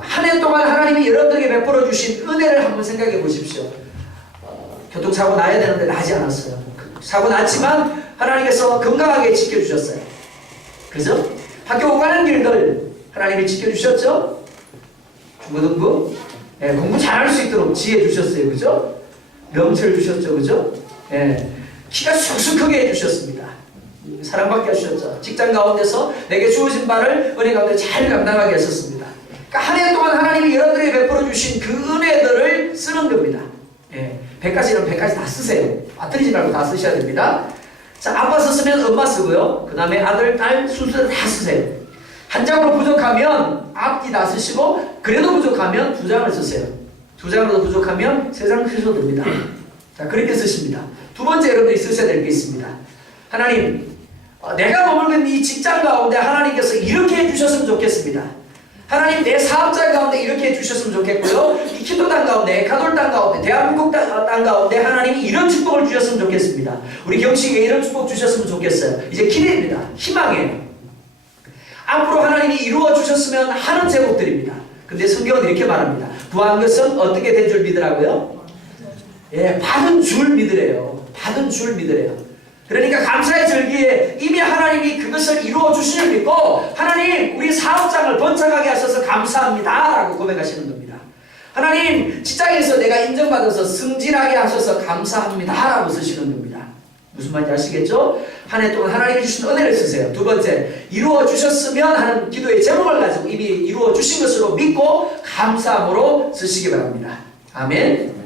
한 해 동안 하나님이 여러분들에게 베풀어 주신 은혜를 한번 생각해 보십시오. 교통사고 나야 되는데 나지 않았어요. 사고 났지만 하나님께서 건강하게 지켜주셨어요. 그죠? 학교 가는 길들 하나님이 지켜주셨죠? 중고등부 공부 잘할 수 있도록 지혜 주셨어요. 그죠? 명철 주셨죠. 그죠? 키가 쑥쑥 크게 해주셨습니다. 사랑받게 하셨죠. 직장 가운데서 내게 주어진 바를 은혜 가운데 잘 감당하게 하셨습니다. 그러니까 한 해 동안 하나님이 여러분들에게 베풀어 주신 그 은혜들을 쓰는 겁니다. 100가지는 100가지 다 쓰세요. 빠뜨리지 말고 다 쓰셔야 됩니다. 자, 아빠 썼으면 엄마 쓰고요. 그 다음에 아들, 딸 순서대로 다 쓰세요. 한 장으로 부족하면 앞뒤 다 쓰시고 그래도 부족하면 두 장을 쓰세요. 두 장으로도 부족하면 세 장 쓰셔도 됩니다. 자, 그렇게 쓰십니다. 두 번째 여러분들이 쓰셔야 될 게 있습니다. 하나님, 내가 머물고 있는 이 직장 가운데 하나님께서 이렇게 해주셨으면 좋겠습니다. 하나님, 내 사업자 가운데 이렇게 해주셨으면 좋겠고요. 이 기도당 가운데, 에카돌 땅 가운데, 대한민국 땅 가운데 하나님이 이런 축복을 주셨으면 좋겠습니다. 우리 경식에 이런 축복 주셨으면 좋겠어요. 이제 기대입니다. 희망이에요. 앞으로 하나님이 이루어 주셨으면 하는 제목들입니다. 근데 성경은 이렇게 말합니다. 구한 것은 어떻게 된 줄 믿으라고요? 받은 줄 믿으래요. 받은 줄 믿으래요. 그러니까 감사의 절기에 이미 하나님이 그것을 이루어 주시는 줄 믿고 하나님, 우리 사업장을 번창하게 하셔서 감사합니다 라고 고백하시는 겁니다. 하나님, 직장에서 내가 인정받아서 승진하게 하셔서 감사합니다 라고 쓰시는 겁니다. 무슨 말인지 아시겠죠? 한 해 동안 하나님이 주신 은혜를 쓰세요. 두 번째, 이루어 주셨으면 하는 기도의 제목을 가지고 이미 이루어 주신 것으로 믿고 감사함으로 쓰시기 바랍니다. 아멘.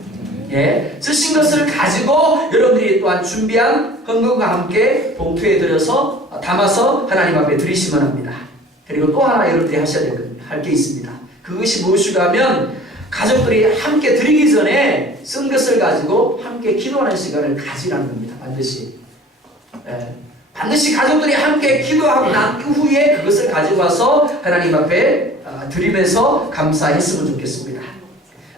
쓰신 것을 가지고 여러분들이 또한 준비한 헌금과 함께 봉투에 들여서 담아서 하나님 앞에 드리시면 합니다. 그리고 또 하나 여러분들이 하셔야 할 게 있습니다. 그것이 무엇인가 하면 가족들이 함께 드리기 전에 쓴 것을 가지고 함께 기도하는 시간을 가지라는 겁니다. 반드시. 반드시 가족들이 함께 기도하고 난 후에 그것을 가지고 와서 하나님 앞에 드리면서 감사했으면 좋겠습니다.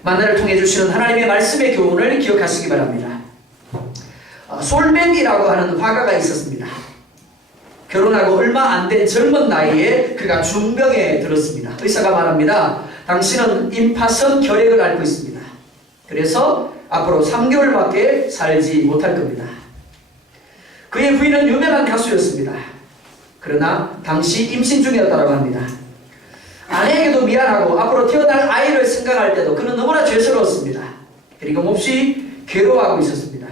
만나를 통해 주시는 하나님의 말씀의 교훈을 기억하시기 바랍니다. 솔맨이라고 하는 화가가 있었습니다. 결혼하고 얼마 안 된 젊은 나이에 그가 중병에 들었습니다. 의사가 말합니다. 당신은 임파선 결핵을 앓고 있습니다. 그래서 앞으로 3개월밖에 살지 못할 겁니다. 그의 부인은 유명한 가수였습니다. 그러나 당시 임신 중이었다고 합니다. 아내에게도 미안하고 앞으로 태어날 아이를 생각할 때도 그는 너무나 죄스러웠습니다. 그리고 몹시 괴로워하고 있었습니다.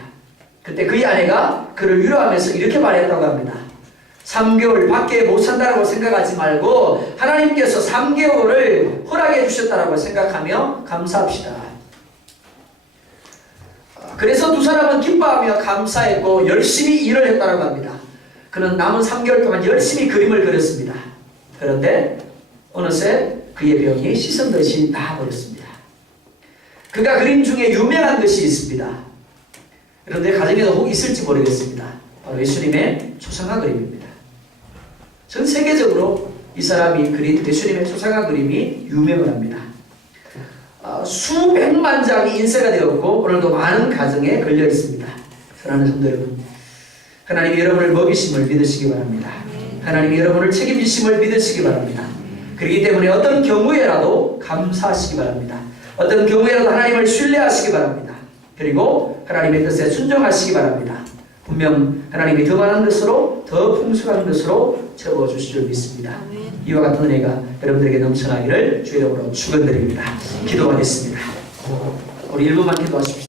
그때 그의 아내가 그를 위로하면서 이렇게 말했다고 합니다. 3개월 밖에 못 산다고 생각하지 말고 하나님께서 3개월을 허락해 주셨다고 생각하며 감사합시다. 그래서 두 사람은 기뻐하며 감사했고 열심히 일을 했다고 합니다. 그는 남은 3개월 동안 열심히 그림을 그렸습니다. 그런데 어느새 그의 병이 씻은 나아버렸습니다. 그가 그림 중에 유명한 것이 있습니다. 여러분들 가정에도 혹 있을지 모르겠습니다. 바로 예수님의 초상화 그림입니다. 전 세계적으로 이 사람이 그린 예수님의 초상화 그림이 유명을 합니다. 수백만 장이 인쇄가 되었고 오늘도 많은 가정에 걸려 있습니다. 사랑하는 성도 여러분, 하나님이 여러분을 먹이심을 믿으시기 바랍니다. 하나님이 여러분을 책임지심을 믿으시기 바랍니다. 그렇기 때문에 어떤 경우에라도 감사하시기 바랍니다. 어떤 경우에라도 하나님을 신뢰하시기 바랍니다. 그리고 하나님의 뜻에 순종하시기 바랍니다. 분명 하나님이 더 많은 것으로 더 풍성한 것으로 채워주실 줄 믿습니다. 이와 같은 은혜가 여러분들에게 넘쳐나기를 주의 이름으로 축원드립니다. 기도하겠습니다. 우리 1분만 기도하십시오.